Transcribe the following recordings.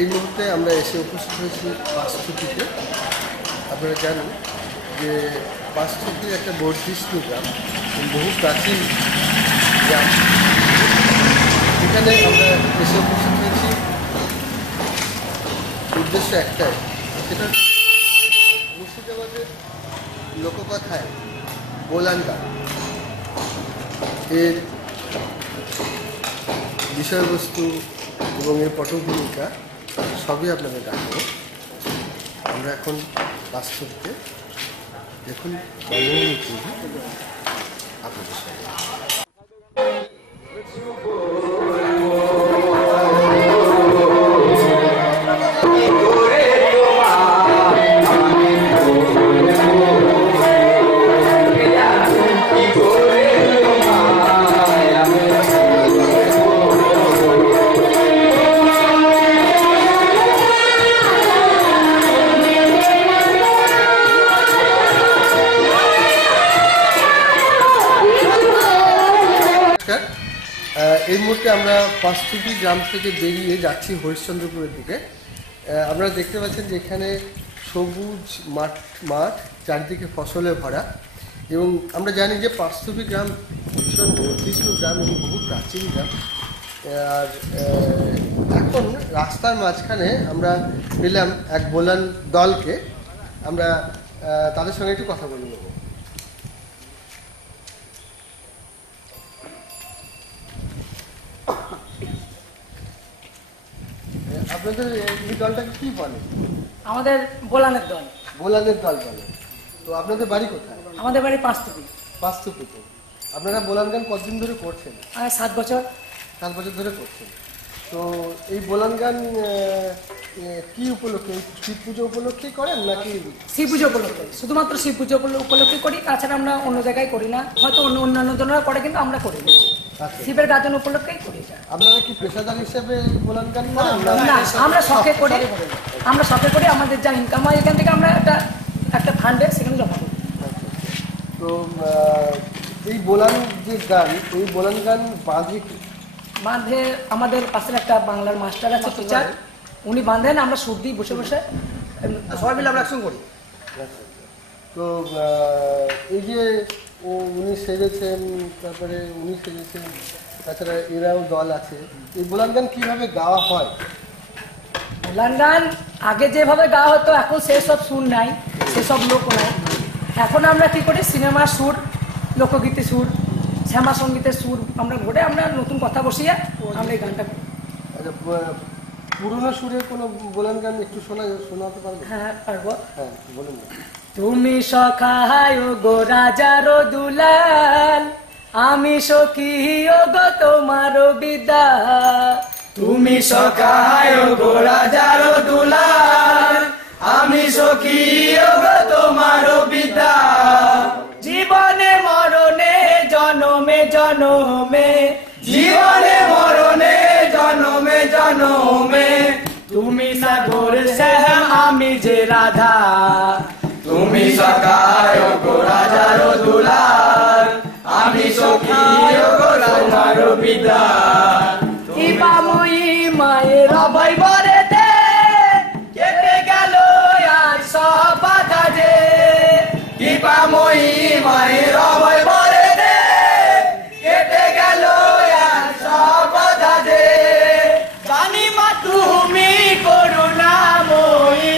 এই মুহূর্তে আমরা এসে উপস্থিত হয়েছি পাঁচথুপিতে। আপনারা জানেন যে পাঁচথুপি একটা বর্ধিষ্ণু গ্রাম, বহু প্রাচীন গ্রাম। এখানে আমরা এসে উপস্থিত হয়েছি উদ্দেশ্য একটাই, সেটা মুর্শিদাবাদের লোককথায় বোলান গান এর বিষয়বস্তু এবং এর পটভূমিকা সবই আপনাদের ডাকবো। আমরা এখন বাস্তবকে দেখুন বঙ্গভূমি টিভি আপনাদের সঙ্গে। এই মুহূর্তে আমরা পাঁচথুপি গ্রাম থেকে বেরিয়ে যাচ্ছি হরিশ্চন্দ্রপুরের দিকে। আপনারা দেখতে পাচ্ছেন যে এখানে সবুজ মাঠ চারিদিকে ফসলে ভরা, এবং আমরা জানি যে পাঁচথুপি গ্রাম ভীষণ বর্ধিষ্ণু গ্রাম এবং বহু প্রাচীন গ্রাম। আর এখন রাস্তার মাঝখানে আমরা পেলাম এক বোলান দলকে। আমরা তাদের সঙ্গে একটু কথা বলে নেব। আপনাদের এই দলটাকে কি বলে? আমাদের বোলানের দল। বোলানের দল বলে। তো আপনাদের বাড়ি কোথায়? আমাদের বাড়ি পাঁচথুপি। পাঁচথুপিতে। আপনারা বোলান গান কতদিন ধরে করছেন? 7 বছর। 7 বছর ধরে করছেন। তো এই বোলান গান কি উপলক্ষে, শিব পুজো উপলক্ষেই করেন নাকি? শিব পুজো উপলক্ষে, শুধুমাত্র শিব পুজো উপলক্ষে করি, তাছাড়া আমরা অন্য জায়গায় করি না। হয়তো অন্যান্য জনেরা করে, কিন্তু আমরা করি না। আচ্ছা। শিবের গাজন উপলক্ষেই করি এটা। আপনারা কি পেশাদার হিসেবে বোলান গান করেন? না, আমরা শখে করি। আমরা শখে করি, আমাদের যা ইনকাম হয় এখান থেকে আমরা একটা ফান্ডে সেখানে জমা করি। তো এই বোলান যে গান, এই বোলান গান বাঁধে কি? বাঁধে আমাদের পাশের একটা বাংলার মাস্টার আছে, টিচার, উনি বাঁধেন, আমরা সুর দিই বসে বসে, সবাই মিলে আমরা একসঙ্গে করি। তো এই যে উনি সেজেছেন, তারপরে উনি সেজেছেন, তাছাড়া এরাও দল আছে, এই বোলান গান কিভাবে গাওয়া হয়? বোলান গান আগে যেভাবে গাওয়া হতো, এখন সেসব সুর নাই, সেসব লোক নাই। এখন আমরা কি করি, সিনেমার সুর, লোকগীতের সুর, শ্যামা সঙ্গীতের সুর আমরা ঘুরে আমরা নতুন কথা বসিয়ে আমরা এই গানটা করি। আচ্ছা, পুরোনো সুরের কোনো বোলান গান একটু শোনাতে পারবেন? হ্যাঁ, পারবো। হ্যাঁ, বলুন না। তুমি সখায় গো রাজার দুলাল, আমি সখী গো তোমার বিদা। তুমি সখায় গো রাজার দুলাল, আমি সখী গো তোমার বিদা। জীবনে মরণে জনমে জনমে, জীবনে মরণে জনমে জনমে, তুমি সাগর শ্যাম আমি যে রাধা। তুমি সখায় গো রাজার দুলাল, আমি সখী গো তোমার বিদা। ইবাময়ী মায়ের অভয় বরে দে, কেটে গেল আজ সব বাধা যে। কৃপাময়ী মায়ের অভয় বরে দে, কেটে গেল আর সব বাধা যে। জানি মা তুমি করুণাময়ী,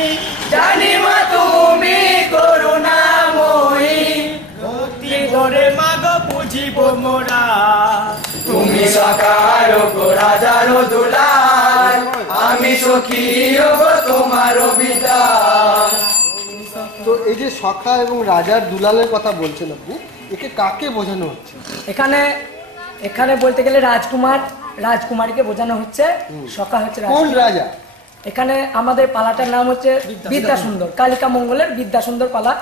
জানি মা তুমি করুণাময়ী, ভক্তি ধরে মাগ বুঝিব মোরা। তুমি সখায় গো রাজার দুলাল, আমি সখী গো তোমার বিদা। তো এই যে সখা এবং রাজার দুলালের কথা বলছেন আপনি, একে কাকে বোঝানো হচ্ছে? এখানে বলতে গেলে রাজকুমারীকে বোঝানো হচ্ছে। সখা হচ্ছে কোন রাজা? এখানে আমাদের পালাটার নাম হচ্ছে বিদ্যা সুন্দর, কালিকা মঙ্গলের বিদ্যা সুন্দর পালা,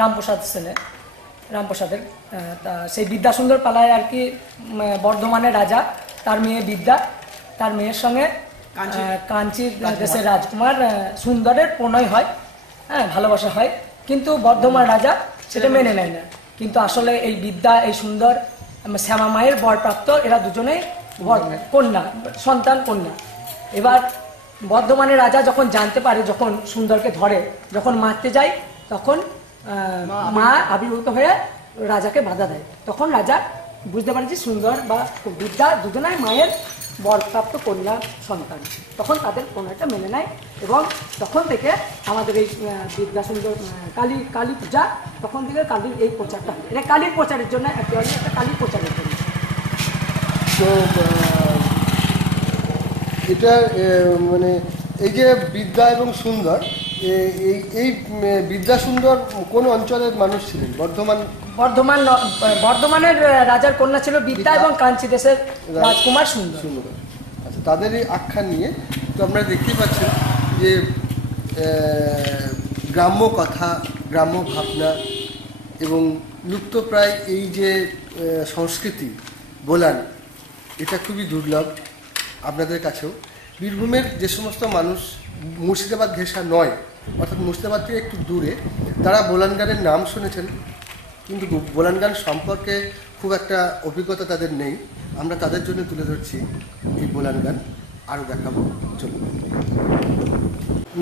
রামপ্রসাদের। তা সেই বিদ্যা সুন্দর পালায় আর কি বর্ধমানের রাজা, তার মেয়ে বিদ্যা, তার মেয়ের সঙ্গে কাঞ্চির দেশের রাজকুমার সুন্দরের প্রণয় হয়, হ্যাঁ, ভালোবাসা হয়। কিন্তু বর্ধমান রাজা সেটা মেনে নেয় না। কিন্তু আসলে এই বিদ্যা, এই সুন্দর শ্যামা মায়ের বরপ্রাপ্ত, এরা দুজনেই কন্যা, সন্তান কন্যা। এবার বর্ধমানের রাজা যখন জানতে পারে, যখন সুন্দরকে ধরে, যখন মারতে যায়, তখন মা আবির্ভূত হয়ে রাজাকে বাধা দেয়। তখন রাজা বুঝতে পারে যে সুন্দর বা বিদ্যা দুজনাই মায়ের বরপ্রাপ্ত কন্যা সন্তান। তখন তাদের কন্যাটা মেনে নেয়, এবং তখন থেকে আমাদের এই বিদ্যা সুন্দর কালী পূজা, তখন থেকে কালীর এই প্রচারটা, এটা কালীর প্রচারের জন্য, একটা কালীর প্রচারের জন্য। তো এটা মানে এই যে বিদ্যা এবং সুন্দর, এই বিদ্যা সুন্দর কোন অঞ্চলের মানুষ ছিলেন? বর্ধমানের রাজার কন্যা ছিল বিদ্যা, এবং কাঞ্চি দেশের রাজকুমার সুন্দর। আচ্ছা, তাদের এই আখ্যান নিয়ে তো আপনারা দেখতেই পাচ্ছেন যে গ্রাম্য কথা, গ্রাম্য ভাবনা এবং লুপ্তপ্রায় এই যে সংস্কৃতি বোলান, এটা খুবই দুর্লভ আপনাদের কাছেও। বীরভূমের যে সমস্ত মানুষ মুর্শিদাবাদ ঘেঁষা নয়, অর্থাৎ মুর্শিদাবাদ থেকে একটু দূরে, তারা বোলান গানের নাম শুনেছেন, কিন্তু বোলান গান সম্পর্কে খুব একটা অভিজ্ঞতা তাদের নেই। আমরা তাদের জন্য তুলে ধরছি এই বোলান গান, আরও দেখাবো। চলুন।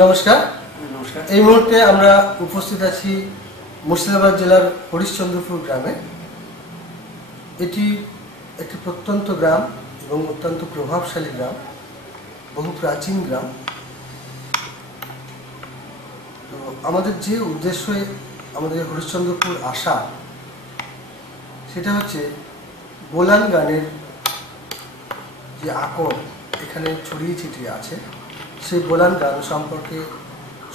নমস্কার। নমস্কার। এই মুহূর্তে আমরা উপস্থিত আছি মুর্শিদাবাদ জেলার হরিশ্চন্দ্রপুর গ্রামে। এটি একটি প্রত্যন্ত গ্রাম এবং অত্যন্ত প্রভাবশালী গ্রাম, বহু প্রাচীন গ্রাম। তো আমাদের যে উদ্দেশ্যে আমাদের হরিশ্চন্দ্রপুর আসা, সেটা হচ্ছে বোলান গানের যে আকর এখানে ছড়িয়ে ছিটিয়ে আছে, সেই বোলান গান সম্পর্কে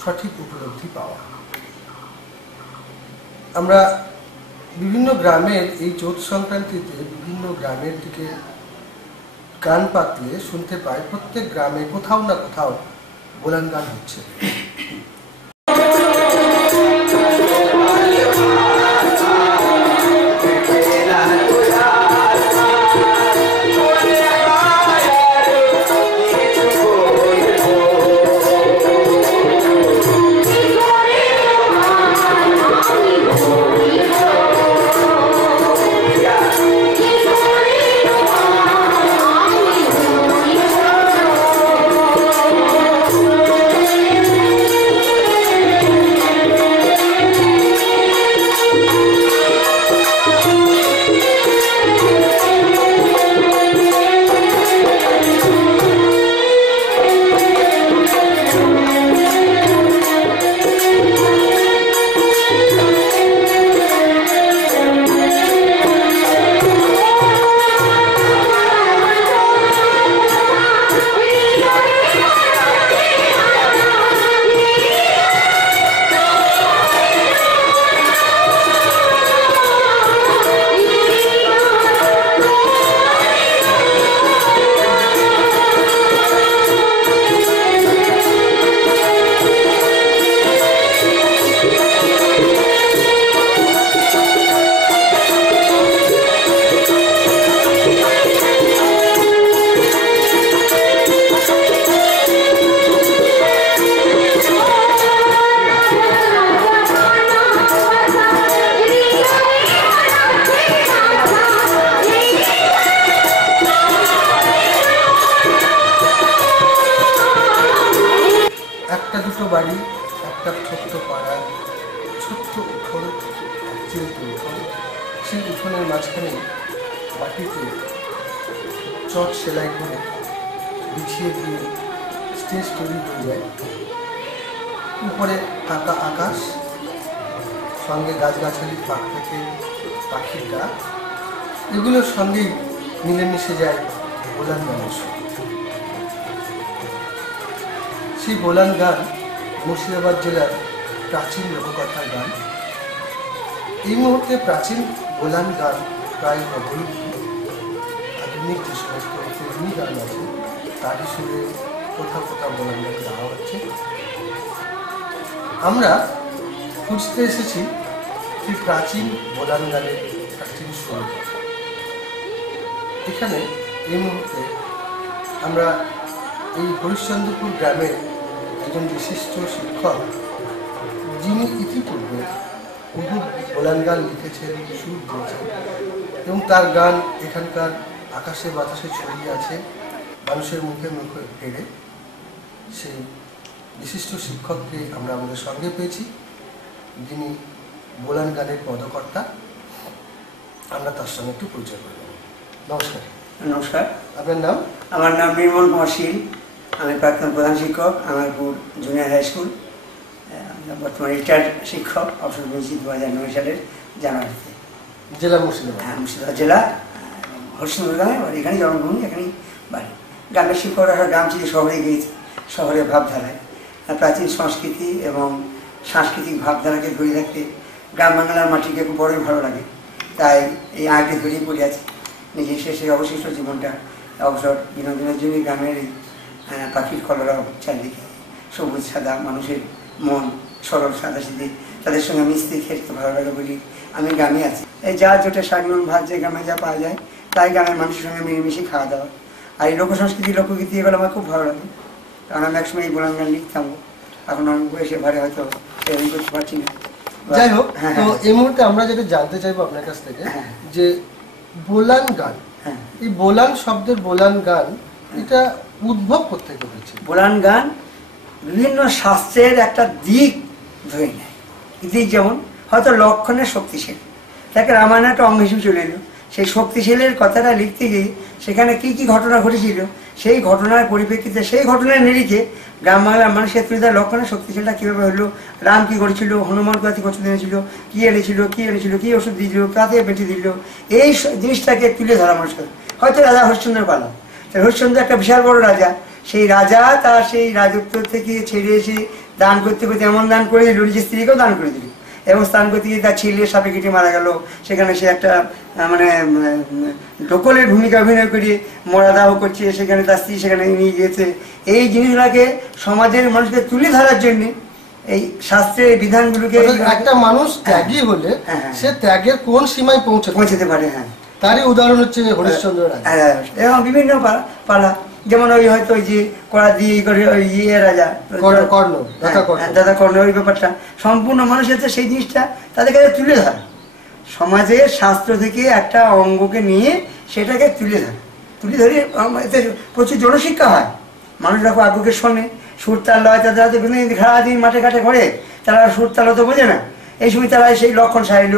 সঠিক উপলব্ধি পাওয়া। আমরা বিভিন্ন গ্রামের এই চৈত সংক্রান্তিতে বিভিন্ন গ্রামের দিকে কান পাতলে শুনতে পায় প্রত্যেক গ্রামে কোথাও না কোথাও বোলান গান হচ্ছে। একটা দুটো বাড়ি, একটা ছোট্ট পাড়া, ছোট্ট উঠোন, চিলতে উঠোন, সেই উঠোনের মাঝখানে মাটিতে চট সেলাই করে বিছিয়ে দিয়ে স্টেজ তৈরি হয়ে যায়। উপরে ফাঁকা আকাশ, সঙ্গে গাছগাছালির ফাঁক থেকে পাখির ডাক, এগুলোর সঙ্গেই মিলেমিশে যায় বোলান গানের সুর। সেই বোলান গান মুর্শিদাবাদ জেলার প্রাচীন লোককথার গান। এই মুহূর্তে প্রাচীন বোলান গান প্রায় অবলুপ্ত। আধুনিক যে সমস্ত ফিল্মি গান আছে তারই সুরে কোথাও কোথাও বোলান গান গাওয়া হচ্ছে। আমরা খুঁজতে এসেছি সেই প্রাচীন বোলান গানের প্রাচীন সুর। এখানে এই মুহূর্তে আমরা এই হরিশ্চন্দ্রপুর গ্রামের একজন বিশিষ্ট শিক্ষক, যিনি ইতিপূর্বে বহু বোলান গান লিখেছেন, সুর দিয়েছেন এবং তার গান এখানকার আকাশে বাতাসে ছড়িয়ে আছে, মানুষের মুখে মুখে ফেরে। সেই বিশিষ্ট শিক্ষককে আমরা আমাদের সঙ্গে পেয়েছি, যিনি বোলান গানের পদকর্তা। আমরা তার সঙ্গে একটু পরিচয় করব। নমস্কার। নমস্কার, আপনার নাম? আমার নাম নির্মল কুমার শীল। আমি প্রাক্তন প্রধান শিক্ষক, আমারপুর জুনিয়র হাই স্কুল। বর্তমানে রিটায়ার্ড শিক্ষক, অবসর পেয়েছি 2009 সালের জানুয়ারিতে। জেলা মুর্শিদাবাদ। হ্যাঁ, মুর্শিদাবাদ জেলা হরিশ্চন্দ্র গ্রামে, এখানেই জন্মভূমি, এখানেই বাড়ি। গ্রামের শিক্ষকরা গ্রাম থেকে শহরে গিয়েছে, শহরের ভাবধারায় প্রাচীন সংস্কৃতি এবং সাংস্কৃতিক ভাবধারাকে ধরে রাখতে গ্রাম বাংলার মাটিকে খুব বড়ই ভালো লাগে। তাই এই আগে ধরেই পড়ে আছে। নিজের শেষে অবশিষ্ট জীবনটা অবসর বিনোদনের জন্য গ্রামের এই পাখির কলরব, চারদিকে সবুজ সাদা, মানুষের মন সরল সাদা সিধে, তাদের সঙ্গে মিশতে খেতে ভালো লাগে বলি আমি গ্রামে আছি। এই যা যেটা শাক নুন ভাত যে গ্রামে যা পাওয়া যায় তাই গ্রামের মানুষের সঙ্গে মিলেমিশে খাওয়া দাওয়া। আর এই লোকসংস্কৃতি লোকগীতি এগুলো আমার খুব ভালো লাগে, কারণ আমি একসময় এই বোলান গান লিখতাম। এখন আমি বয়সে ভারে হয়তো সেরকম করতে পারছি না। যাই হোক, হ্যাঁ, তো এই মুহূর্তে আমরা যেটা জানতে চাইবো আপনার কাছ থেকে, যে বোলান গান, এই বোলান শব্দের বোলান গান, এটা উদ্ভব কোত্থেকে হয়েছে? বোলান গান বিভিন্ন শাস্ত্রের একটা দিক ধরে নেয়। দিক যেমন হয়তো লক্ষণের শক্তিশালী, তাকে রামায়ণ একটা অঙ্গ হিসেবে চলে এলো। সেই শক্তিশালীর কথাটা লিখতে গিয়ে সেখানে কি কি ঘটনা ঘটেছিল, সেই ঘটনার পরিপ্রেক্ষিতে, সেই ঘটনার নিরিখে গ্রাম বাংলার মানুষের তুলে তার লক্ষণের শক্তিশালীটা কীভাবে হলো, রাম কী করেছিল, হনুমান কাছে কষ্ট এনেছিল, কী এনেছিল, কী ওষুধ দিয়েছিল, কাতে বেঁচে দিল, এই জিনিসটাকে তুলে ধরা মানুষকে। হয়তো রাজা হরিশ্চন্দ্র পালাম, হরিশ্চন্দ্র একটা বিশাল বড় রাজা, সেই রাজা তার সেই রাজত্ব থেকে ছেড়ে এসে দান করতে করতে এমন দান করে দিল, নিজের স্ত্রীকেও দান করে দিল। এবং স্নান করতে গিয়ে তার ছেলে সাপে কেটে মারা গেল, সেখানে সে একটা মানে ডোকলের ভূমিকা অভিনয় করে মরা দাহ করছে, সেখানে তার স্ত্রী সেখানে নিয়ে গিয়েছে। এই জিনিসগুলোকে সমাজের মানুষকে তুলে ধরার জন্য এই শাস্ত্রের বিধানগুলোকে একটা মানুষ ত্যাগী হলে সে ত্যাগের কোন সীমায় পৌঁছতে পারে। হ্যাঁ, তারই উদাহরণ হচ্ছে হরিশ্চন্দ্র রায়। এবং বিভিন্ন পালা, যেমন ওই হয়তো ওই যে কড়া দিয়ে করে ওই রাজা কর্ণ, দাদা কর্ণ, ওই ব্যাপারটা সম্পূর্ণ মানুষের সেই জিনিসটা তাদের কাছে তুলে ধরা, সমাজের শাস্ত্র থেকে একটা অঙ্গকে নিয়ে সেটাকে তুলে ধরে এতে প্রচুর জনশিক্ষা হয়। মানুষরা খুব আগ্রহের শোনে, সুর তাল লয়, তাদের হাতে সারাদিন মাঠে ঘাটে ঘরে, তারা সুর তাল তো বোঝে না, এই সময় তারা সেই লক্ষণ সাহিল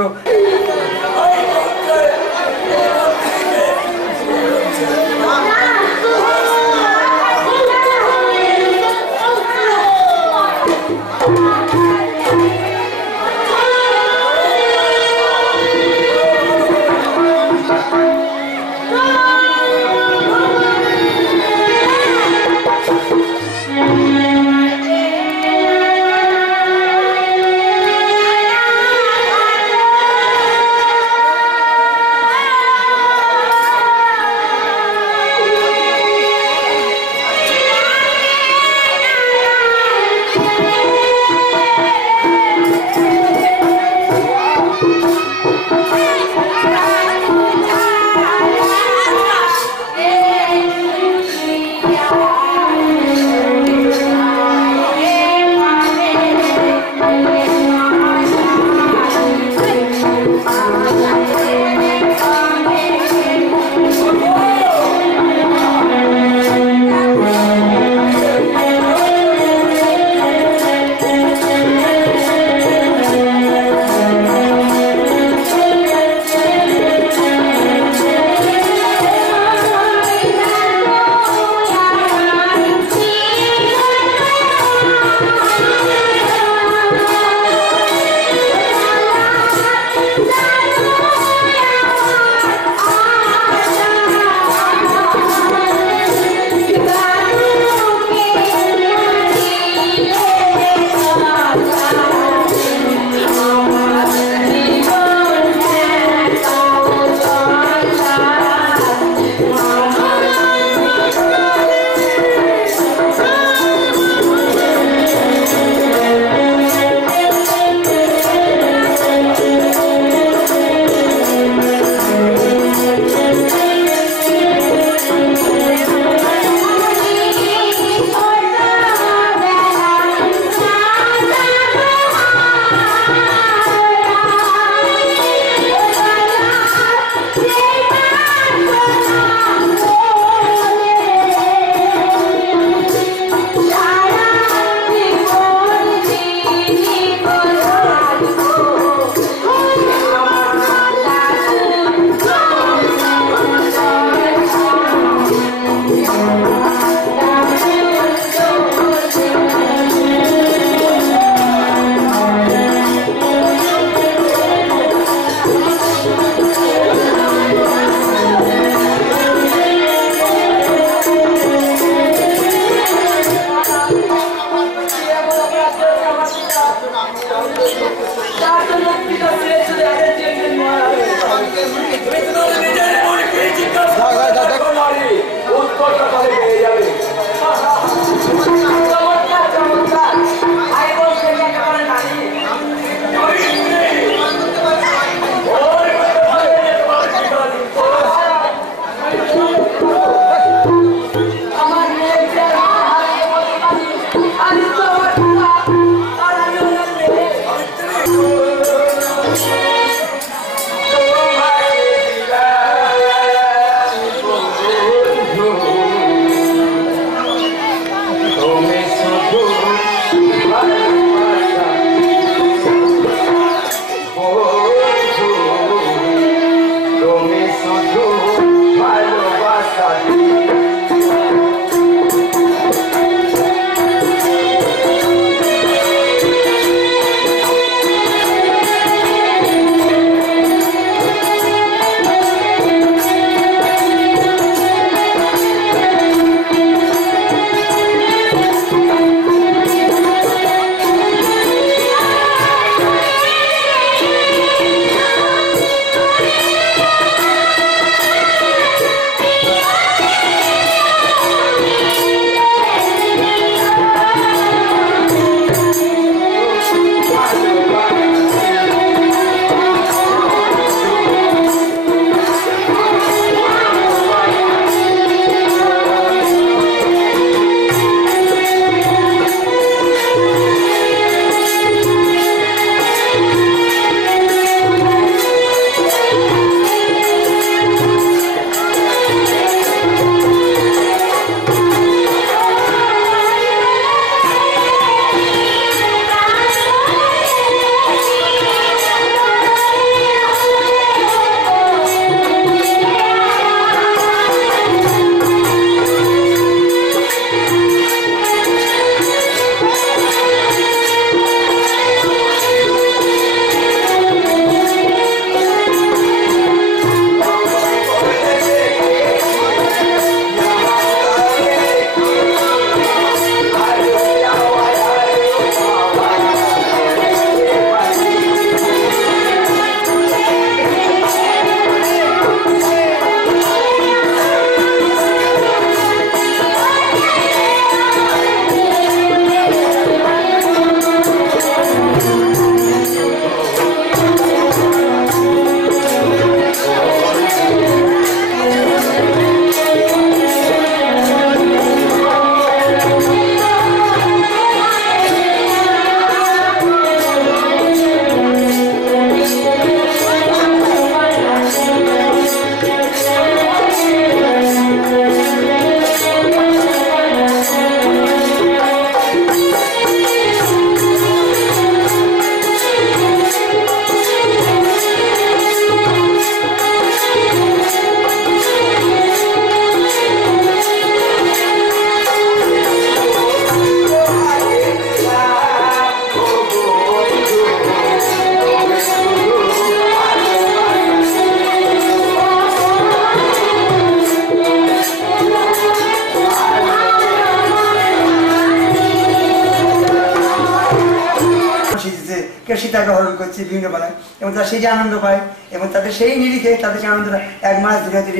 সীতাকে হরণ করছে বিভিন্ন বেলায়, এবং তারা সেই যে আনন্দ পায়, এবং তাদের সেই নিরিখে তাদের সেই আনন্দটা 1 মাস ধরে হয়তো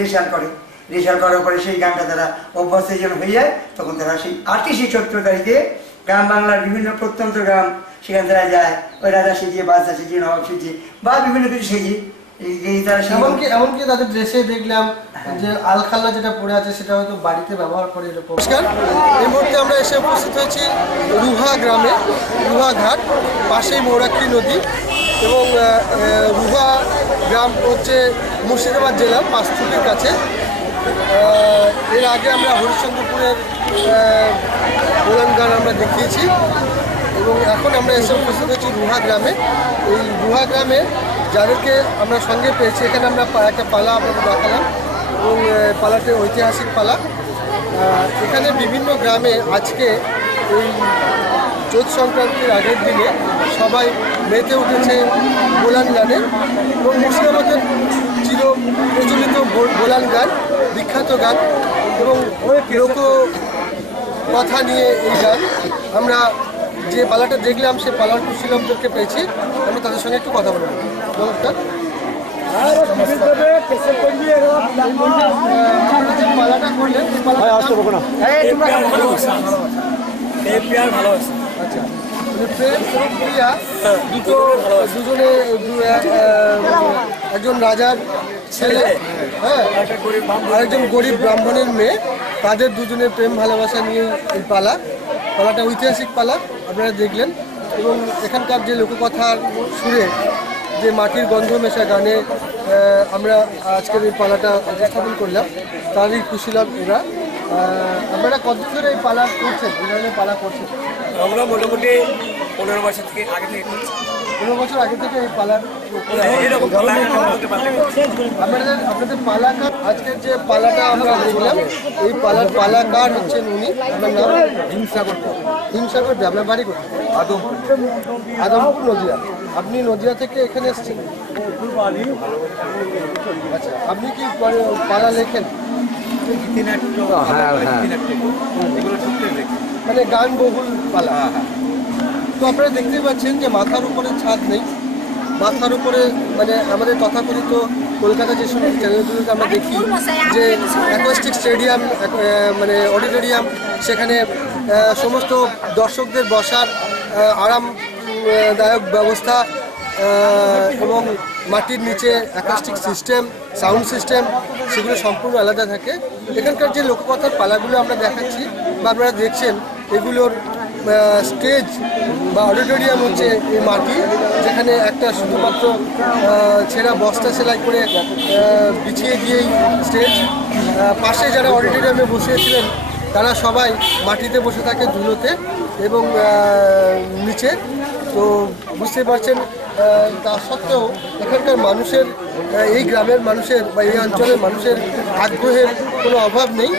রেশাল করার পরে সেই গানটা তারা অভ্যস্ত যেন হয়ে যায়, তখন তারা সেই 28শে চৈত্র তারিখে গ্রাম বাংলার বিভিন্ন প্রত্যন্ত গ্রাম সেখানে তারা যায়, ওই রাজা সেজিয়ে, বাদশা সেজিয়ে, নবাব সেজিয়ে বা বিভিন্ন কিছু সেজিয়ে এমনকি তাদের ড্রেসে দেখলাম যে আলখাল্লা যেটা পরে আছে সেটা হয়তো বাড়িতে ব্যবহার করে এরকম। নমস্কার, এই মুহূর্তে আমরা এসে উপস্থিত হয়েছি রুহা গ্রামে, রুহা ঘাট, পাশেই মৌরাক্ষী নদী, এবং রুহা গ্রাম হচ্ছে মুর্শিদাবাদ জেলার পাঁচথুপির কাছে। এর আগে আমরা হরিশ্চন্দ্রপুরের বোলান গান আমরা দেখিয়েছি, এবং এখন আমরা এসে উপস্থিত হচ্ছি রুহা গ্রামে। এই রুহা গ্রামে যাদেরকে আমরা সঙ্গে পেয়েছি, এখানে আমরা একটা পালা আপনাদের দেখালাম, এবং পালাটি ঐতিহাসিক পালা। এখানে বিভিন্ন গ্রামে আজকে এই চৈত সংক্রান্তির আগের দিনে সবাই মেতে উঠেছে বোলান গানে, এবং মুর্শিদাবাদের চির প্রচলিত বোলান গান, বিখ্যাত গান এবং লোক কথা নিয়ে এই গান। আমরা যে পালাটা দেখলাম সেই পালার কুশীলবদেরকে পেয়েছি, আমরা তাদের সঙ্গে একটু কথা বলবো। নমস্কার। আপনারা যে পালাটা করলেন এই পালাটা আচ্ছা, প্রেম এবং প্রিয়া দুজনে একজন রাজার ছেলে, হ্যাঁ, আরেকজন গরিব ব্রাহ্মণের মেয়ে, তাদের দুজনের প্রেম ভালোবাসা নিয়ে এই পালাটা ঐতিহাসিক পালা আপনারা দেখলেন। এবং এখানকার যে লোককথার সুরে যে মাটির গন্ধ মেশা গানে আমরা আজকের এই পালাটা উপস্থাপন করলাম, তারই কুশীলব এরা। আপনারা কতদিন ধরে এই পালা করছেন, এই ধরনের পালা করছেন? আমরা মোটামুটি 15 বছর থেকে আগে থেকে করছি। 15 বছর আগে থেকে এই পালার আপনাদের পালাকার, আজকের যে পালাটা আমরা দেখলাম এই পালাকার হচ্ছেন উনি, আপনার নাম? হিমসাগর দে। আপনার বাড়ি কোথায়? আদমপুর, নদিয়া। আপনি নদিয়া থেকে এখানে এসেছেন? আচ্ছা, আপনি কি পালা লেখেন? মানে গান বহুল পালা। তো আপনারা দেখতেই পাচ্ছেন যে মাথার উপরে ছাদ নেই, মাথার উপরে মানে আমাদের তথাকথিত কলকাতা যে সমস্ত চ্যানেলগুলোতে আমরা দেখি যে অ্যাকোয়াস্টিক স্টেডিয়াম, মানে অডিটোরিয়াম, সেখানে সমস্ত দর্শকদের বসার আরামদায়ক ব্যবস্থা এবং মাটির নিচে অ্যাকোস্টিক সিস্টেম, সাউন্ড সিস্টেম, সেগুলো সম্পূর্ণ আলাদা থাকে। এখানকার যে লোককথার পালাগুলো আমরা দেখাচ্ছি বা আপনারা দেখছেন, এগুলোর স্টেজ বা অডিটোরিয়াম হচ্ছে এই মাটি, যেখানে একটা শুধুমাত্র ছেঁড়া বস্তা সেলাই করে বিছিয়ে দিয়েই স্টেজ। পাশে যারা অডিটোরিয়ামে বসেছিলেন তারা সবাই মাটিতে বসে থাকে, ধুলোতে এবং নিচে। তো বুঝতে পারছেন, তা সত্ত্বেও এখানকার মানুষের, এই গ্রামের মানুষের বা এই অঞ্চলের মানুষের আগ্রহের কোনো অভাব নেই।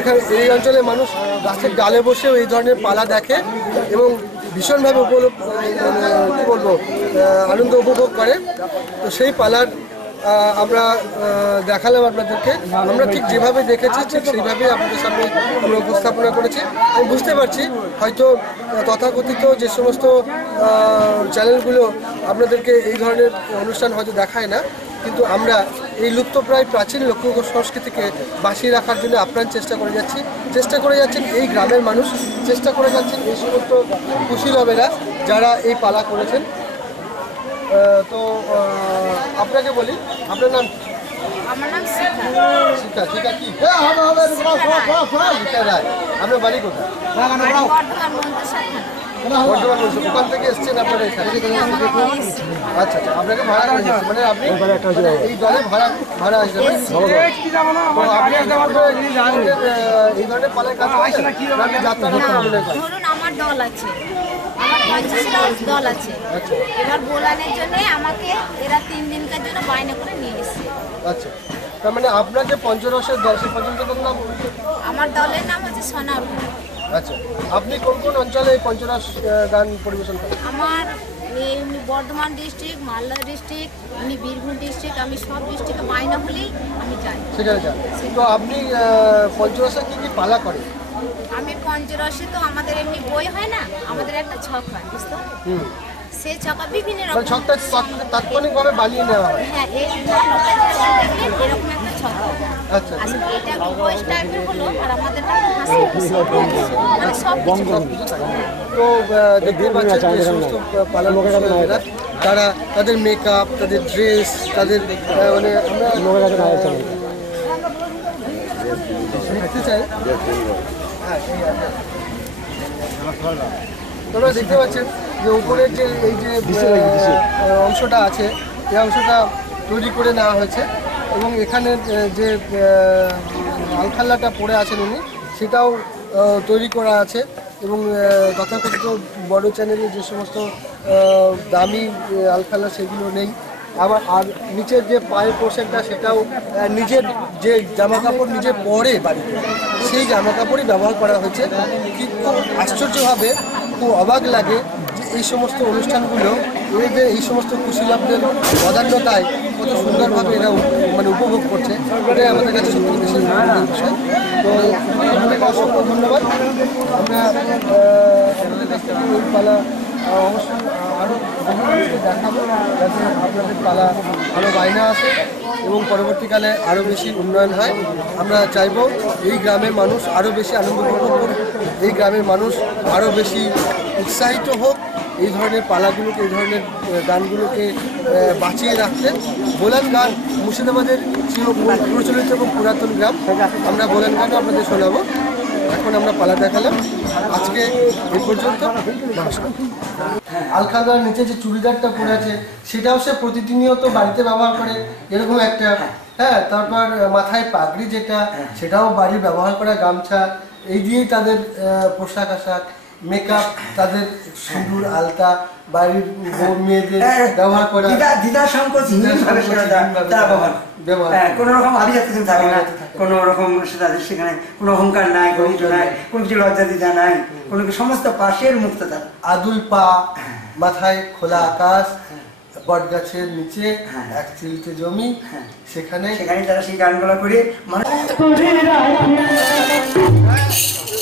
এখানে এই অঞ্চলের মানুষ গাছের ডালে বসেও এই ধরনের পালা দেখে এবং ভীষণভাবে কী বলবো, আনন্দ উপভোগ করে। তো সেই পালার আমরা দেখালাম আপনাদেরকে। আমরা ঠিক যেভাবে দেখেছি ঠিক সেইভাবেই আপনাদের সামনে আমরা উপস্থাপনা করেছি। আমি বুঝতে পারছি হয়তো তথাকথিত যে সমস্ত চ্যানেলগুলো আপনাদেরকে এই ধরনের অনুষ্ঠান হয়তো দেখায় না, কিন্তু আমরা এই লুপ্তপ্রায় প্রাচীন লোক সংস্কৃতিকে বাঁচিয়ে রাখার জন্য আপ্রাণ চেষ্টা করে যাচ্ছেন এই গ্রামের মানুষ, চেষ্টা করে যাচ্ছেন এই সমস্ত কুশীলবেরা যারা এই পালা করেছেন। তো আপনাকে বলি, আপনার নাম? আমার নাম শিখা। শিখা কি? শিখা রায়। আপনার বাড়ি কোথায়? বর্ধমান। ওখান থেকে এসছেন আপনারা এখানে? আচ্ছা, আপনাকে ভাড়া করে দিচ্ছি, মানে আপনি এই দলে ভাড়া হিসাবে। এই ধরনের পালায় কাজ করছেন? ধরুন আমার দল আছে, আমার 25 দল আছে। এবার বোলানের জন্য আমাকে এরা 3 দিনকার জন্য বায়না করে নিয়ে এসেছে। আচ্ছা, তার মানে আপনার যে পঞ্চরসের দল, সেই পঞ্চরসের নাম? আমার দলের নাম হচ্ছে সোনার। আচ্ছা, আপনি কোন কোন অঞ্চলে এই পঞ্চরস গান পরিবেশন করেন? আমার এমনি বর্ধমান ডিস্ট্রিক্ট, মালদা ডিস্ট্রিক্ট, এমনি বীরভূম ডিস্ট্রিক্ট, আমি সব ডিস্ট্রিক্টে বায়না হলেই আমি যাই। সেখানে যান। তো আপনি পঞ্চরসে কি কি পালা করেন? আমি পঞ্চরসে তো আমাদের এমনি বই হয় না, আমাদের একটা ছক হয়, বুঝতে পারলেন? সেই ছক্কা বিভিন্ন মানে রকম। ছকটা তাৎক্ষণিকভাবে বানিয়ে নেওয়া হয়। হ্যাঁ, এই ধরনটা যেটা দেখলেন, এরকম একটা ছক্কা। আচ্ছা আর এটা বয়স টাইপের হলো, আর আমাদেরটা হাসি খুশি, মানে সব কিছু। তো দেখতে পাচ্ছেন যে সমস্ত পালন পশুরা তারা তাদের মেকআপ, তাদের ড্রেস, তাদের মানে আমরা দেখতে চাই। হ্যাঁ, তোমরা দেখতে পাচ্ছেন যে উপরের যে এই যে অংশটা আছে, এই অংশটা তৈরি করে নেওয়া হয়েছে এবং এখানে যে আলখাল্লাটা পড়ে আছেন উনি, সেটাও তৈরি করা আছে এবং তথাকথিত বড় চ্যানেলে যে সমস্ত দামি আলখাল্লা সেগুলো নেই। আবার আর নিচের যে পায়ের পোশাকটা সেটাও নিজের যে জামা কাপড় নিজে পরে বাড়িতে, সেই জামা কাপড়ই ব্যবহার করা হয়েছে। কিন্তু আশ্চর্যভাবে খুব অবাক লাগে যে এই সমস্ত অনুষ্ঠানগুলো এদের এই সমস্ত কুশীলবদের বদান্যতায় কত সুন্দরভাবে এরা মানে উপভোগ করছে, এটাই আমাদের কাছে সত্যি বেশি আনন্দের বিষয়। তো আপনাদেরকে অসংখ্য ধন্যবাদ। আমরা আপনাদের কাছ থেকে এই পালা অবশ্যই আরও দেখাবো, যাতে আপনাদের পালা আরও বায়না আসে এবং পরবর্তীকালে আরও বেশি উন্নয়ন হয়। আমরা চাইব এই গ্রামের মানুষ আরও বেশি আনন্দ উপভোগ করুক, এই গ্রামের মানুষ আরও বেশি উৎসাহিত হোক এই ধরনের পালাগুলোকে, এই ধরনের গানগুলোকে বাঁচিয়ে রাখতে। বোলান গান মুর্শিদাবাদের চির প্রচলিত এবং পুরাতন গ্রাম, আমরা বোলান গানও আপনাদের শোনাবো। এখন আমরা পালা দেখালাম, আজকে এই পর্যন্ত, নমস্কার। আলখাল্লার নিচে যে চুড়িদারটা পরে আছে সেটাও সে প্রতিনিয়ত বাড়িতে ব্যবহার করে, এরকম একটা। হ্যাঁ, তারপর মাথায় পাগড়ি যেটা, সেটাও বাড়ির ব্যবহার করা গামছা, এই দিয়েই তাদের পোশাক আশাক, মেকআপ, তাদের সিঁদুর আলতা বাড়ির মেয়েদের ব্যবহার করা, দ্বিধা সংকোচ কোনো রকম আভিজাত্য থাকে না, কোনো রকম তাদের সেখানে কোনো অহংকার নাই, গরিব নাই, কোনো কিছু লজ্জা দিদা নাই, কোনো সমস্ত পাশের মুক্ততা। আদুল পা, মাথায় খোলা আকাশ, বট গাছের নিচে এক চিলতে জমি, সেখানে তারা সেই গানগুলো করে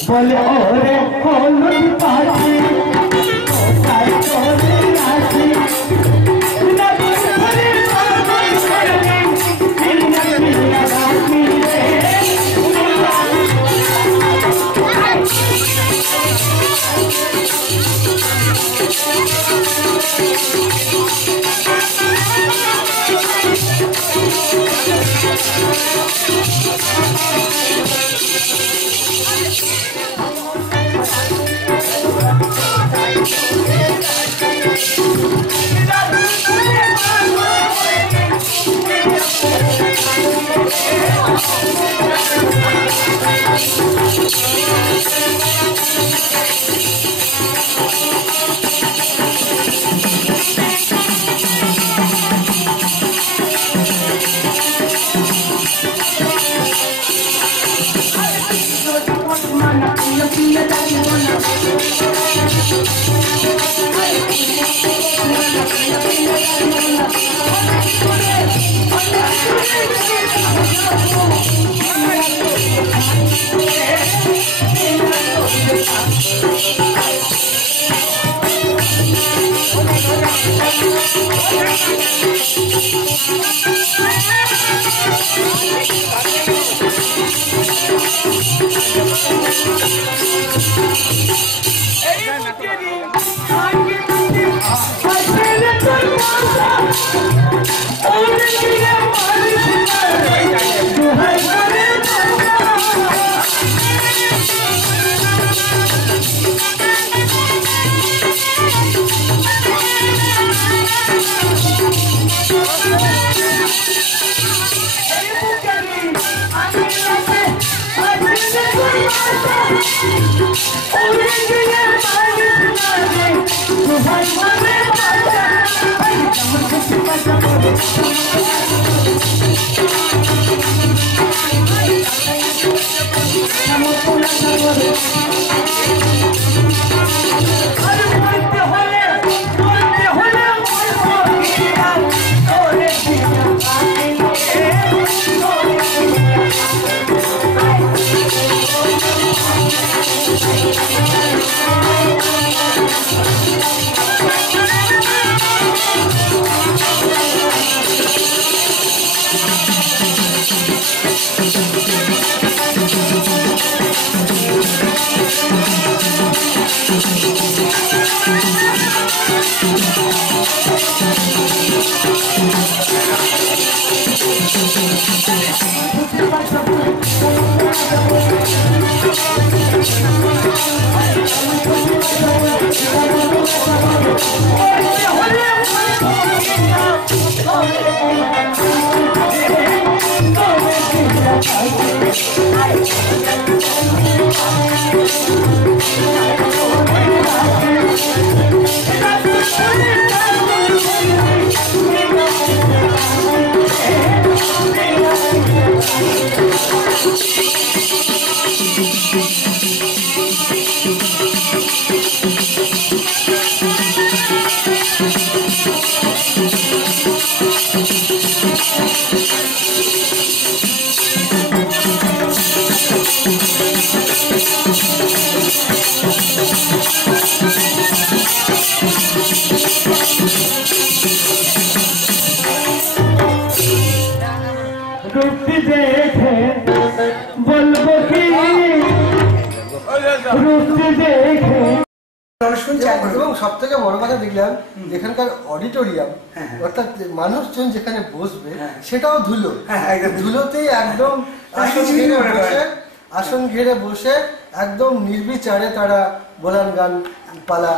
বলে ওরে হলুদ পাখি Thank you. रूप देखे बोलबो की रूप देखे শুনছি এবং সব থেকে বড় কথা দেখলাম যেখানকার অডিটোরিয়াম হ্যাঁ, হ্যাঁ। অর্থাৎ মানুষজন যেখানে বসবে হ্যাঁ। সেটাও ধুলো, হ্যাঁ, একদম। ধুলোতেই একদম আসন ঘিরে বসে একদম নির্বিচারে তারা বোলান গান পালা।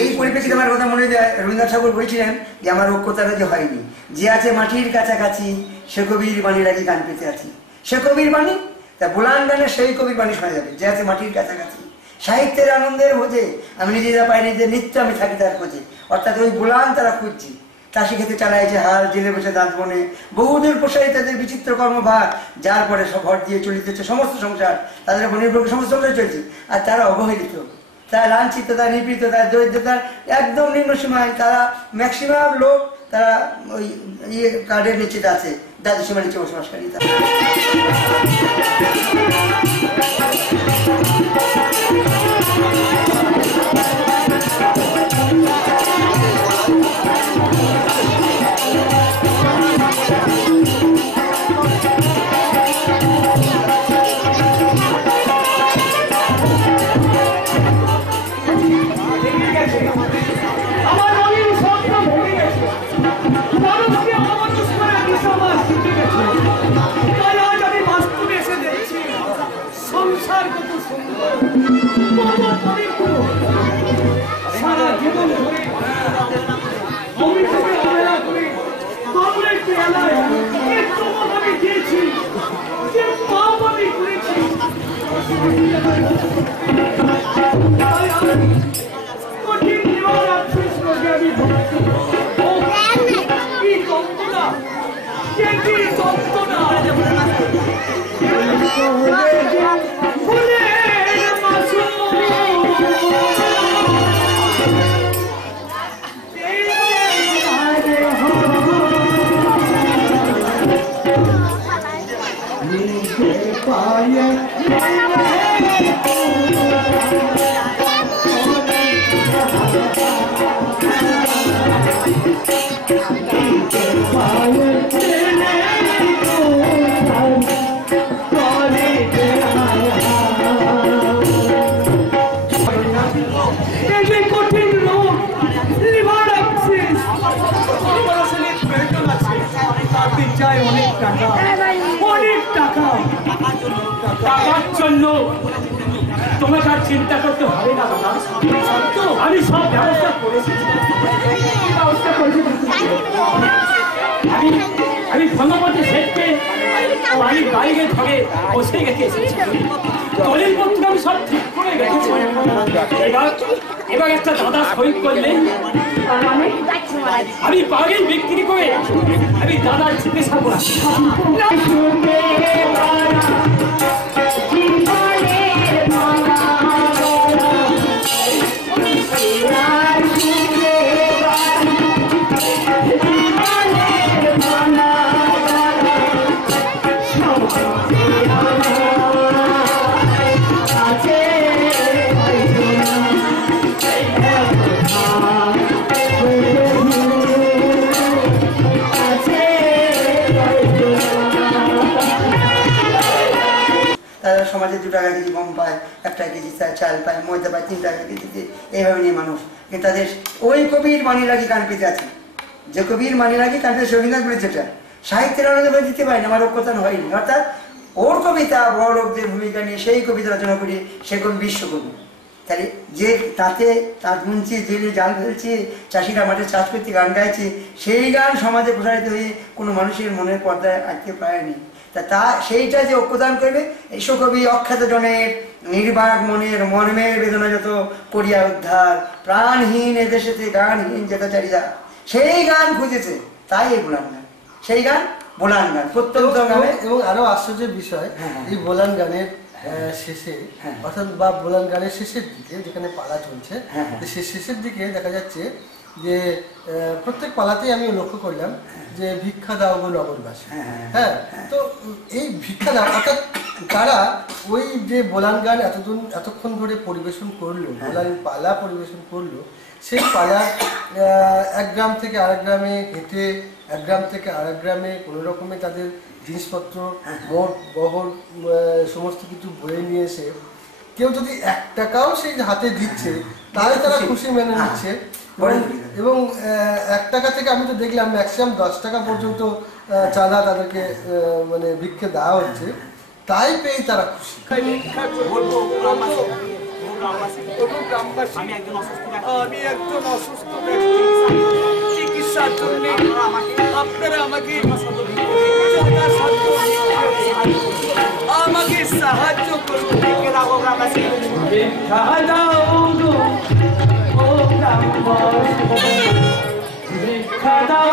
এই পরিপ্রেক্ষিতে আমার কথা মনে যায় রবীন্দ্রনাথ ঠাকুর বলেছিলেন যে আমার ঐক্যতারা যে হয়নি, যে আছে মাটির কাছাকাছি সে কবির বাণী লাগি গান পেতে আছি। সে কবির বাণী, তা বোলান গানে সেই কবির বাণী শোনা যাবে, যে আছে মাটির কাছাকাছি। সাহিত্যের আনন্দের খোঁজে আমি নিজেরা পাইনি, যে নিত্য আমি থাকি তার খোঁজে, অর্থাৎ ওই বোলান তারা খুঁজছি। চাষি খেতে চালাইছে হাল, জেলে বসে দাঁত বনে, বহুদূর প্রসারী তাদের বিচিত্র কর্মভার, যার পরে সব ঘর দিয়ে চলিতেছে সমস্ত সংসার, তাদের উপর নির্ভর করে সমস্ত সংসার চলছে। আর তারা অবহেলিত, তারা লাঞ্ছিত, তারা নিপীড়িত, তারা দরিদ্রতার একদম নিম্ন সীমায়, তারা ম্যাক্সিমাম লোক তারা ওই ইয়ে কার্ডের নিচে আছে, দাদু সীমার নিচে বসবাসকারী। আমার রঙিন স্বপ্ন ভেঙে গেছে, মানুষকে অমানুষ করে বিশ্ববাস শিখে গেছে। তাই আজ আমি বাস্তবে এসে দেখছি সংসার কত সুন্দর, কত পবিত্র। সারা জীবন ধরে আমি তোকে অবহেলা করি, তোমরা একটু এলায় যে চমক আমি দিয়েছি, যে পাপ আমি করেছি। তাই আমি কঠিন জীবন আফসোস করে আমি ভুগছি। ও কি যন্ত্রণা, কে কি যন্ত্রণা। ফুলের মাসুম কঠিন রোগ লিভার অ্যাবসেস, চাই অনেক টাকা, অনেক টাকা। টাকার জন্য তোমাকে আর চিন্তা করতে হবে না দাদা, আমি সব ব্যবস্থা করেছি। আমি ধন্যবাদী শেখকে বাড়ির বাইরে ধরে বসে গেছে, দলিল পত্র আমি সব ঠিক করে রেখেছি। এবার একটা দাদা সই করলে আমি বাড়ি বিক্রি করে আমি দাদার চিকিৎসা করাচ্ছি। সমাজে 2 টাকা কেজি গম পায়, 1 টাকা কেজি চাল পায়, ময়দা পায় 3 টাকা কেজিতে, এইভাবে নিয়ে মানুষ। কিন্তু তাদের ওই কবির বাণী লাগি গান পেতে আছে, যে কবির বাণী লাগি গান পেতে রবীন্দ্রনাথ বলেছে, সাহিত্যের আনন্দ দিতে পারি না, আমার রক্ষতান হয়নি। অর্থাৎ ওর কবিতা বড় লোকদের ভূমিকা নিয়ে সেই কবিতা রচনা করি, সে কবি বিশ্বকবি। তাহলে যে তাতে তাঁত বুনছে, জেলে জাল ফেলছে, চাষিরা মাঠে চাষ করতে গান গাইছে, সেই গান সমাজে প্রসারিত হয়ে কোনো মানুষের মনের পর্দায় আঁকতে পারেনি। তা সেইটা যে ঐক্যদান করবে, এইসব কবি অখ্যাত জনের নির্বাক মনের মর্মের বেদনা যত করিয়া উদ্ধার, প্রাণহীন এদেশেতে গানহীন যেতাচারীরা, সেই গান খুঁজেছে, তাই এই বোলান গান। সেই গান বোলান গান প্রত্যন্ত গ্রামে। এবং আরো আশ্চর্যের বিষয়, এই বোলান গানের শেষে, অর্থাৎ বা বোলান গানের শেষের দিকে যেখানে পালা চলছে, সে শেষের দিকে দেখা যাচ্ছে যে প্রত্যেক পালাতেই আমি লক্ষ্য করলাম যে ভিক্ষা দাও গো নগরবাসী। হ্যাঁ, তো এই ভিক্ষা দাও, অর্থাৎ তারা ওই যে বোলান গান এতক্ষণ ধরে পরিবেশন করলো, বোলান পালা পরিবেশন করলো, সেই পালা এক গ্রাম থেকে আরেক গ্রামে হেঁটে, এক গ্রাম থেকে আরেক গ্রামে কোনো রকমে তাদের জিনিসপত্র মোট বহর সমস্ত কিছু বয়ে নিয়ে এসে কেউ যদি 1 টাকাও সেই হাতে দিচ্ছে তাহলে তারা খুশি মেনে নিচ্ছে। এবং 1 টাকা থেকে আমি তো দেখলাম ম্যাক্সিমাম 10 টাকা পর্যন্ত চাঁদা তাদেরকে মানে ভিক্ষে দেওয়া হচ্ছে, তাই পেয়ে তারা খুশি। আমি একজন অসুস্থ ব্যক্তি, চিকিৎসার জন্য আপনারা আমাকে সাহায্য করুন। ভিক্ষা দাও গো ও গ্রামবাসী, ভিক্ষা দাও,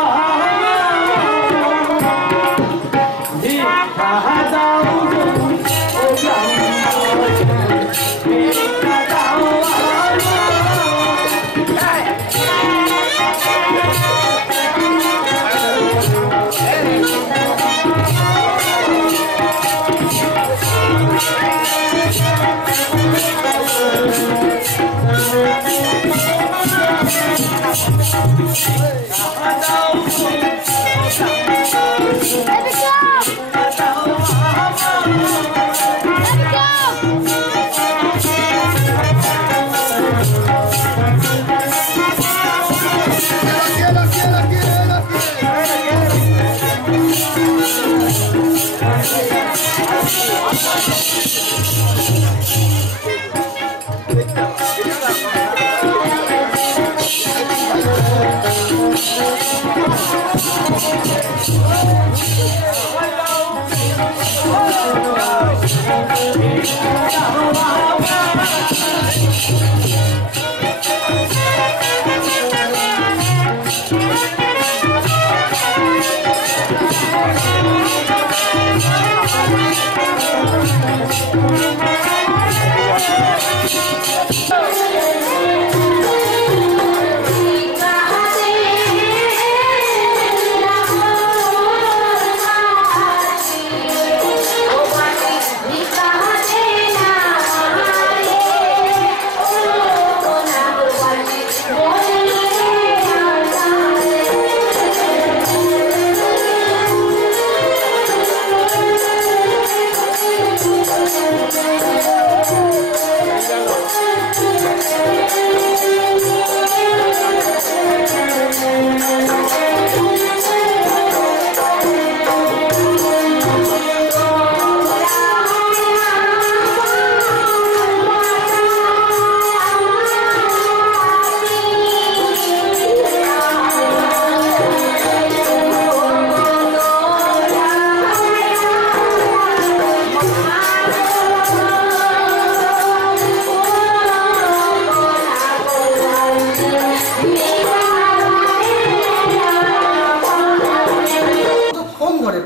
ভিক্ষা দাও গো ও গ্রামবাসী, ভিক্ষা দাও।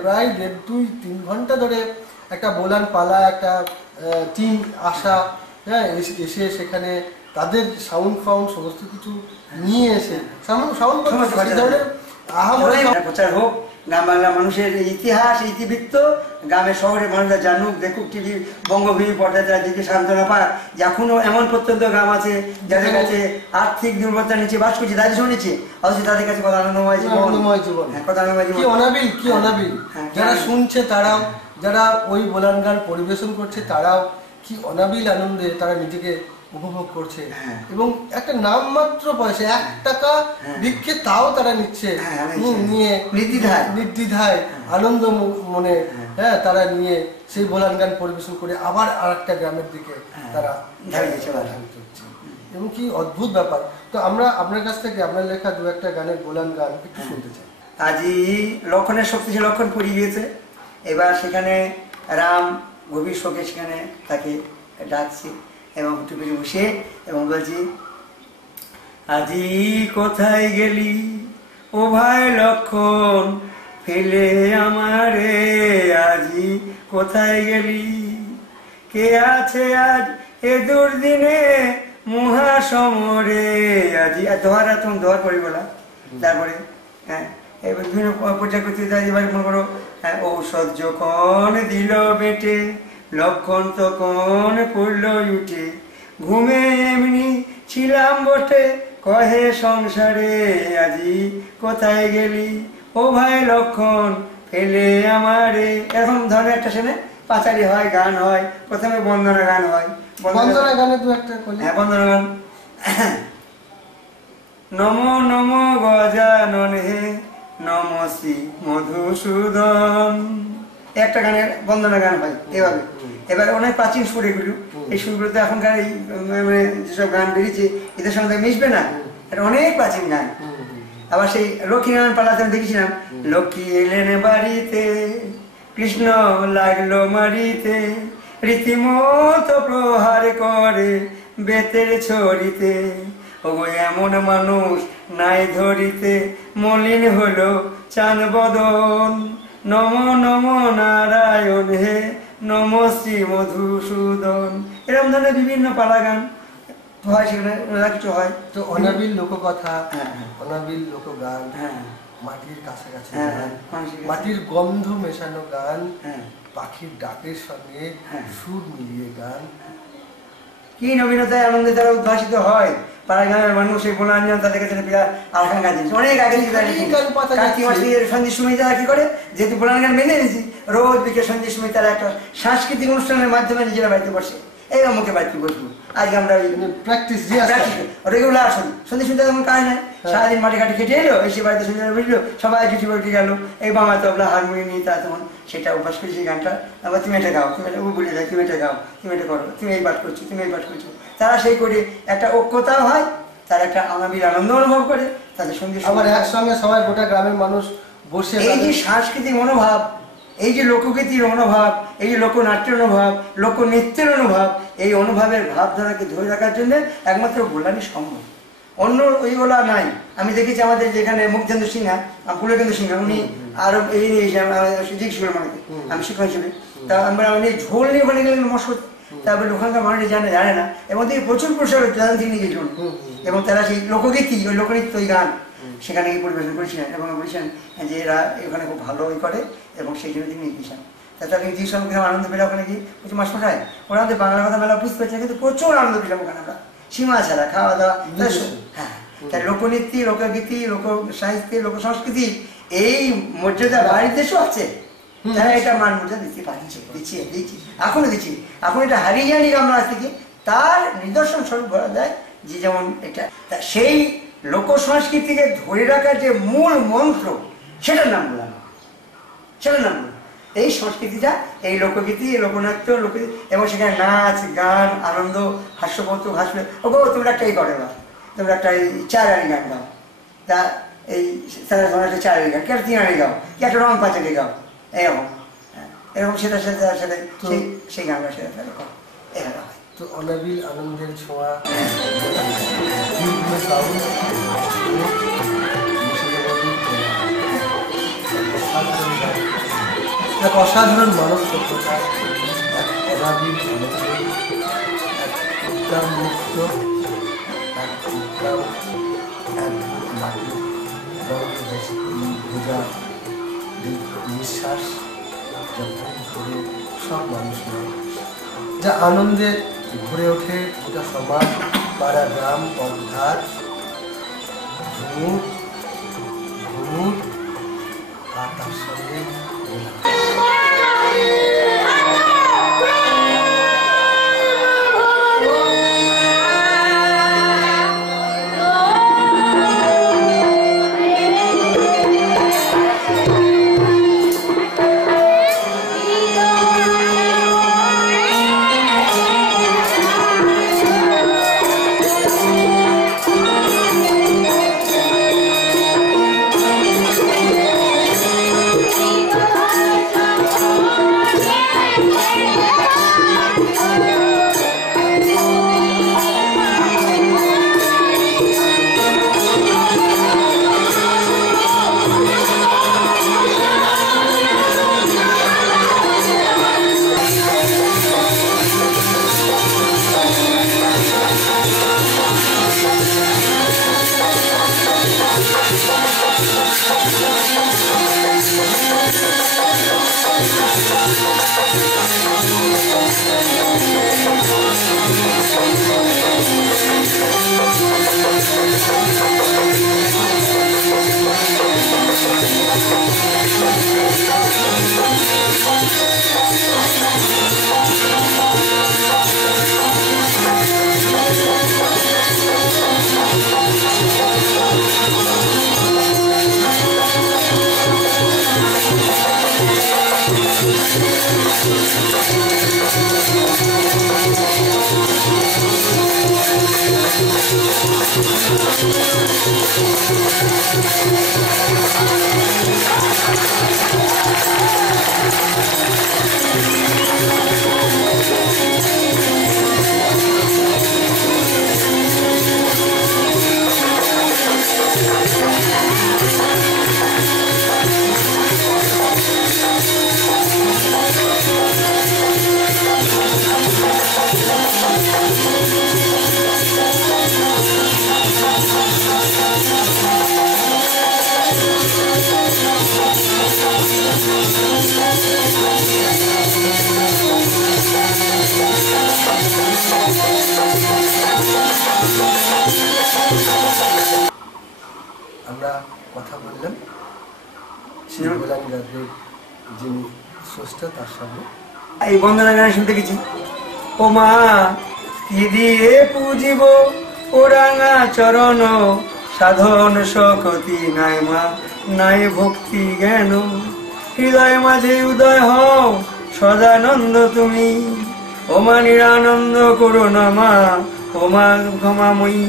প্রায় 1.5-2-3 ঘন্টা ধরে একটা বোলান পালা, একটা টিম আসা, হ্যাঁ, এসে সেখানে তাদের সাউন্ড সমস্ত কিছু নিয়ে এসে সাউন্ড ধরনের প্রচার হোক, গ্রাম বাংলা মানুষের ইতিহাস ইতিবৃত্ত গ্রামের শহরের মানুষরা জানুক, দেখুক, টিভি বঙ্গভূমি পর্দায় তারা দেখে সান্ত্বনা পাক। যে এখনো এমন প্রত্যন্ত গ্রাম আছে যাদের কাছে আর্থিক দুর্বলতার নিচে বাস করছে, দারিদ্র নিচে, অথচ তাদের কাছে কত আনন্দময় জীবন, কত আনন্দময় জীবন, কি অনাবিল। যারা শুনছে তারাও, যারা ওই বোলান গান পরিবেশন করছে তারাও কি অনাবিল আনন্দে তারা নিজেকে উপভোগ করছে হ্যাঁ। এবং একটা নামমাত্র পয়সা 1 টাকা ভিক্ষে তাও তারা নিচ্ছে, নিয়ে নির্দ্বিধায় আনন্দ মনে তারা নিয়ে সেই বোলান গান পরিবেশন করে আবার আরেকটা গ্রামের দিকে তারা ধাবিত হচ্ছে। এবং কি অদ্ভুত ব্যাপার। তো আমরা আপনার কাছ থেকে আপনার লেখা 2-1টা গানের বোলান গান একটু শুনতে চাই। আজই লক্ষণের শক্তিশালী লক্ষণ পুড়িয়ে গিয়েছে, এবার সেখানে রাম গভীর শোকে সেখানে তাকে ডাকছে এবং টুপি বসে এবং বলছি, আজি কোথায় গেলি ও ভাই লক্ষণ, ফেলে আমারে আজি কোথায় গেলি, কে আছে আজ এ দুর্দিনে মহাসমরে আজি। আর দোহারা তখন দোহার করি বলা, তারপরে হ্যাঁ এবার বিভিন্ন পর্যায় করতে এবার মনে করো ঔষধ যখন দিল বেটে লক্ষণ তখন পড়ল উঠে, ঘুমে এমনি ছিলাম বটে কহে সংসারে আজি কোথায় গেলি ও ভাই লক্ষণ, ফেলে আমারে। এরকম ধরনের একটা শুনে পাঁচালি হয়, গান হয়, প্রথমে বন্দনা গান হয়। বন্দনা গানে 2-1টা করলে। হ্যাঁ, বন্দনা গান। নম নম গজানন হে নম শ্রী মধুসূদন, একটা গানের বন্দনা গান হয় এভাবে। এবার অনেক প্রাচীন সুর এগুলো, এই সুরগুলো তো এখনকার এই মানে যেসব গান বেরিয়েছে এদের সঙ্গে মিশবে না, এটা অনেক প্রাচীন গান। আবার সেই লক্ষ্মীনারায়ণ পালাতে আমি দেখেছিলাম, লক্ষ্মী এলেন বাড়িতে কৃষ্ণ লাগলো মারিতে, রীতিমতো প্রহার করে বেতের ছড়িতে, ওগো এমন মানুষ নাই ধরিতে মলিন হলো চান বদন, নম নম নারায়ণ হে নম শ্রী মধুসূদন। এরকম ধরনের বিভিন্ন পালা গান হয়, সেখানে কিছু হয়। তো অনাবিল লোককথা, অনাবিল লোকগান, মাটির কাছাকাছি গান, মাটির গন্ধ মেশানো গান, পাখির ডাকের সঙ্গে সুর মিলিয়ে গান, কি নবীনতায় আনন্দে তারা উদ্ভাসিত হয়। পাড়া গ্রামের মানুষ এই বোনাঞ্জন তাদের কাছে আকাঙ্ক্ষা জিনিস অনেক আগে কার্তিক মাসের সন্ধ্যের সময় তারা কি করে, যেহেতু বোনান গান মেনে নিয়েছি, রোজ বিকেল সন্ধ্যের সময় তারা একটা সাংস্কৃতিক অনুষ্ঠানের মাধ্যমে নিজেরা বাড়িতে বসে, এই অমুকে বাড়িতে বসবো আজকে আমরা প্র্যাকটিস রেগুলার সন্ধ্যে সন্ধ্যা তেমন কাজ নাই, সারাদিন মাটি কাটি খেটে এলো, এসে বাড়িতে সন্ধ্যা বুঝলো, সবাই জুটি বটি গেল, এই বাংলা তবলা হারমোনিয়াম নিয়ে তারা তখন সেটা অভ্যাস করি সেই গানটা, আবার তুমি এটা গাও, তুমি এটা বলে যাও, তুমি এটা গাও, তুমি এটা করো, তুমি এই পাঠ করছো, তুমি এই পাঠ করছো, তারা সেই করে একটা ঐক্যতাও হয়, তারা একটা আনন্দ অনুভব করে তাদের সঙ্গে। আবার একসঙ্গে সবাই গোটা গ্রামের মানুষ বসে এই যে সাংস্কৃতিক মনোভাব, এই যে লোকগীতির অনুভব, এই যে লোকনাট্যের অনুভব, লোকনৃত্যের অনুভব, এই অনুভবের ভাবধারাকে ধরে রাখার জন্য একমাত্র বোলানি সম্ভব, অন্য ওইগুলা নাই। আমি দেখেছি আমাদের যেখানে মুগ্ধেন্দ্র সিনহা, পুলকেন্দ্র সিনহা, উনি আরো এই জিজ্ঞেস আমাকে, আমি শিক্ষক হিসেবে, তা আমরা উনি ঝোল নিয়ে ওখানে গেলেন মস্কো, তারপরে ওখানকার মানুষ জানে না, এবং থেকে প্রচুর পুরস্কার তিনি নিয়ে গেছিলেন, এবং তারা সেই লোকগীতি, ওই লোকনৃত্য, ওই গান সেখানে গিয়ে পরিবেশন করেছিলেন এবং বলেছেন যে এরা এখানে খুব ভালো করে, এবং সেই জন্য তিনি গিয়েছেন। তাহলে জিজ্ঞেস আনন্দ পেলাম ওখানে গিয়ে, বলছি মাস্টারমশাই ওরা আমাদের বাংলা কথা মেলা বুঝতে পারছি না, কিন্তু প্রচুর আনন্দ পেলাম ওখানে আমরা, সীমা ছাড়া খাওয়া দাওয়া। হ্যাঁ, তাই লোকনীতি, লোকগীতি, লোক সাহিত্য, লোক সংস্কৃতি এই মর্যাদা বাইরের দেশও আছে, তারা এটা মান মর্যাদা দিতে পারছে, দিচ্ছি এখনো দিচ্ছি, এখন এটা হারিয়ে যায়নি আমরা আজ থেকে, তার নিদর্শন স্বরূপ বলা যায় যে যেমন এটা সেই লোক সংস্কৃতিকে ধরে রাখার যে মূল মন্ত্র, সেটার নাম বললাম, সেটার নাম বললাম এই সংস্কৃতিটা, এই লোকগীতি, লোকনাট্য, লোকগীতি, এবং সেখানে নাচ গান, আনন্দ, হাস্যকৌতুক, হাসলে ওগো তোমরা একটাই করে বা তোমরা একটা চারানি গান গাও, তা এই তারা তোমরা একটা চারানি গান, কি একটা তিনারি গাও, কি একটা রং পাচারি গাও, এরকম এরকম সেটার সাথে সাথে সেই গানটা সেটা করো, এরকম হয়। তো অনাবিল আনন্দের ছোঁয়া, এক অসাধারণ মানব সভ্যতা, এক অনাবিল এক উদ্যান মুক্ত, এক উদ্যান, এক মাটি ভেজা নিঃশ্বাস করে সব মানুষের যা আনন্দে ঘুরে ওঠে গোটা সমাজ, পাড়া গ্রাম, পথঘাট, ঝুমুর ঘুমুর, আর তার সঙ্গে আমরা কথা বললাম ভোলান গানের যিনি স্রষ্টা তার সঙ্গে। এই বন্দনা গান শুনতে গেছি। ও মা কি দিয়ে পুজিব ও রাঙা চরণ, সাধন শকতি নাই মা নাই ভক্তি জ্ঞান, হৃদয় মাঝে উদয় হও সদানন্দ তুমি, ও মা নিরানন্দ করুণা মা, ও মা ক্ষমাময়ী।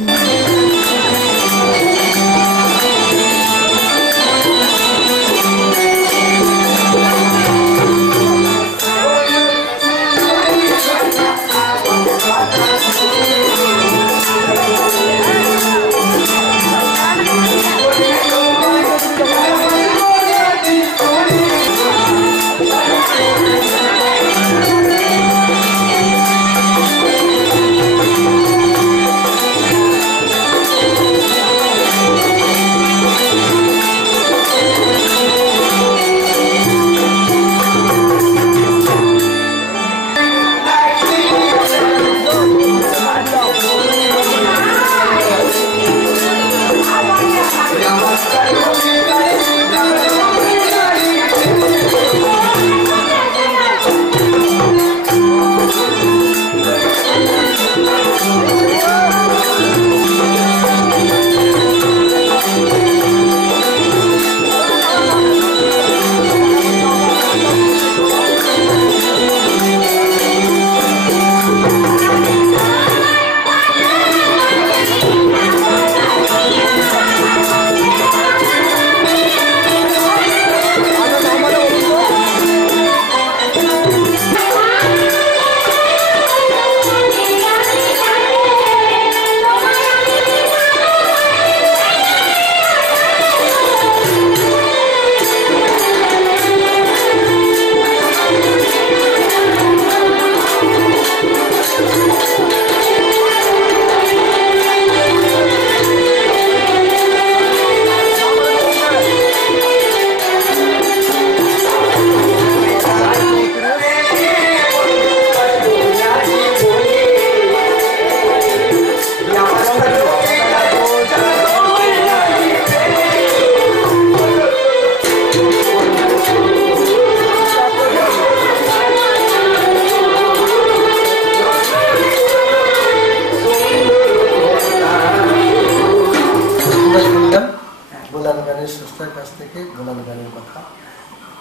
ভোলান গানের স্রষ্টার কাছ থেকে ভোলান গানের কথা।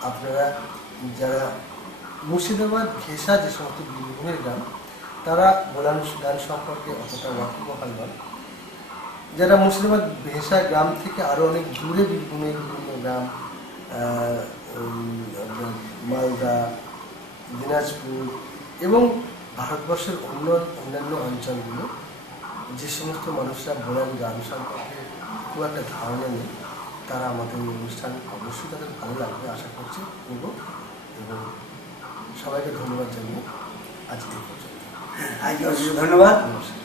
আপনারা যারা মুর্শিদাবাদ ঘেঁষা যে সমস্ত বীরভূমের গ্রাম, তারা ভোলান গান সম্পর্কে অতটা ওয়াকিবহাল নয়। যারা মুর্শিদাবাদ ঘেঁষা গ্রাম থেকে আরও অনেক দূরে বীরভূমের বিভিন্ন গ্রাম, মালদা, দিনাজপুর এবং ভারতবর্ষের অন্যান্য অঞ্চলগুলো, যে সমস্ত মানুষরা ভোলান গান সম্পর্কে খুব একটা ধারণা নেই, তারা আমাদের এই অনুষ্ঠান অবশ্যই তাদের ভালো লাগবে আশা করছি করব। এবং সবাইকে ধন্যবাদ জানিয়ে আজকে পর্যন্ত। আজকে অশেষ ধন্যবাদ। নমস্কার।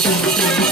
Thank you.